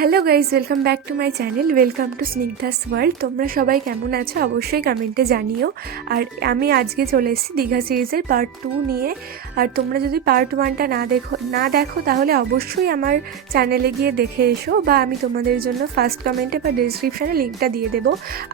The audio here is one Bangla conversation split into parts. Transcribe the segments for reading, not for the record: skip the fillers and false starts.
Hello guys, welcome back to my channel. Welcome to Snigdha's world. তোমরা সবাই কেমন আছো অবশ্যই কমেন্টে জানিও। আর আমি আজকে চলে এসেছি দীঘা সিরিজের পার্ট 2 নিয়ে। আর তোমরা যদি পার্ট 1টা না দেখো তাহলে অবশ্যই আমার চ্যানেলে গিয়ে দেখে এসো, বা আমি তোমাদের জন্য ফার্স্ট কমেন্টে বা ডিসক্রিপশানে লিঙ্কটা দিয়ে দেবো।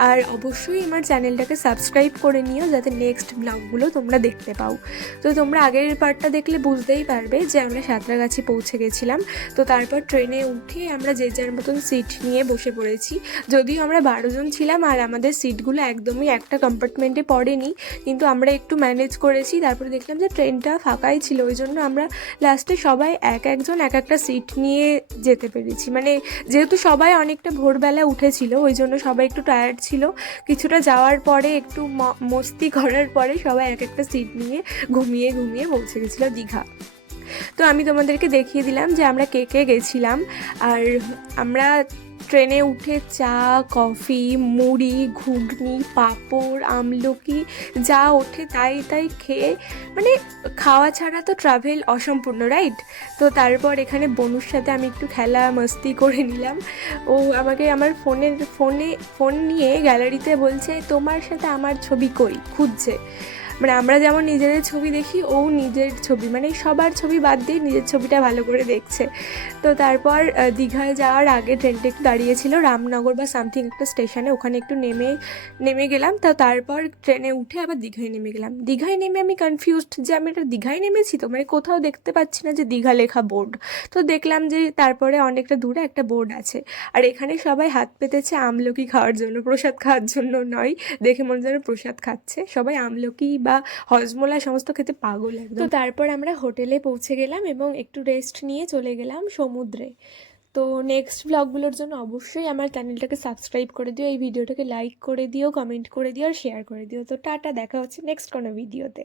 আর অবশ্যই আমার চ্যানেলটাকে সাবস্ক্রাইব করে নিও যাতে নেক্সট ব্লগগুলো তোমরা দেখতে পাও। তো তোমরা আগের পার্টটা দেখলে বুঝতেই পারবে যে আমরা সাঁতরাগাছি পৌঁছে গেছিলাম। তো তারপর ট্রেনে উঠে আমরা যে যার মতন সিট নিয়ে বসে পড়েছি। যদিও আমরা 12 জন ছিলাম আর আমাদের সিটগুলো একদমই একটা কম্পার্টমেন্টে পড়েনি, কিন্তু আমরা একটু ম্যানেজ করেছি। তারপরে দেখলাম যে ট্রেনটা ফাঁকাই ছিল, ওই জন্য আমরা লাস্টে সবাই একজন এক একটা সিট নিয়ে যেতে পেরেছি। মানে যেহেতু সবাই অনেকটা ভোরবেলা উঠেছিল ওই জন্য সবাই একটু টায়ার্ড ছিল। কিছুটা যাওয়ার পরে একটু মস্তি করার পরে সবাই এক একটা সিট নিয়ে ঘুমিয়ে ঘুমিয়ে পৌঁছে গেছিলো দীঘা। তো আমি তোমাদেরকে দেখিয়ে দিলাম যে আমরা কে কে গেছিলাম। আর আমরা ট্রেনে উঠে চা, কফি, মুড়ি, ঘুগনি, পাঁপড়, আমলকি যা ওঠে তাই তাই খেয়ে, মানে খাওয়া ছাড়া তো ট্রাভেল অসম্পূর্ণ, রাইট? তো তারপর এখানে বনুর সাথে আমি একটু খেলা মস্তি করে নিলাম। ও আমাকে আমার ফোন নিয়ে গ্যালারিতে বলছে তোমার সাথে আমার ছবি কই, খুঁজছে। মানে আমরা যেমন নিজেদের ছবি দেখি, ও নিজের ছবি, মানে সবার ছবি বাদ দিয়ে নিজের ছবিটা ভালো করে দেখছে। তো তারপর দীঘায় যাওয়ার আগে ট্রেনটা একটু দাঁড়িয়েছিল রামনগর বা সামথিং একটা স্টেশনে, ওখানে একটু নেমে গেলাম। তো তারপর ট্রেনে উঠে আবার দীঘায় নেমে গেলাম। দীঘায় নেমে আমি কনফিউজড যে আমি এটা দীঘায় নেমেছি, তো মানে কোথাও দেখতে পাচ্ছি না যে দীঘা লেখা বোর্ড। তো দেখলাম যে তারপরে অনেকটা দূরে একটা বোর্ড আছে, আর এখানে সবাই হাত পেতেছে আমলকি খাওয়ার জন্য, প্রসাদ খাওয়ার জন্য নয়। দেখে মনে যেন প্রসাদ খাচ্ছে, সবাই আমলকি বা হজমোলা সমস্ত খেতে পাগল একদম। তো তারপর আমরা হোটেলে পৌঁছে গেলাম এবং একটু রেস্ট নিয়ে চলে গেলাম সমুদ্রে। তো নেক্সট ব্লগগুলোর জন্য অবশ্যই আমার চ্যানেলটাকে সাবস্ক্রাইব করে দিও, এই ভিডিওটাকে লাইক করে দিও, কমেন্ট করে দিও আর শেয়ার করে দিও। তো টাটা, দেখা হচ্ছে নেক্সট কোনো ভিডিওতে।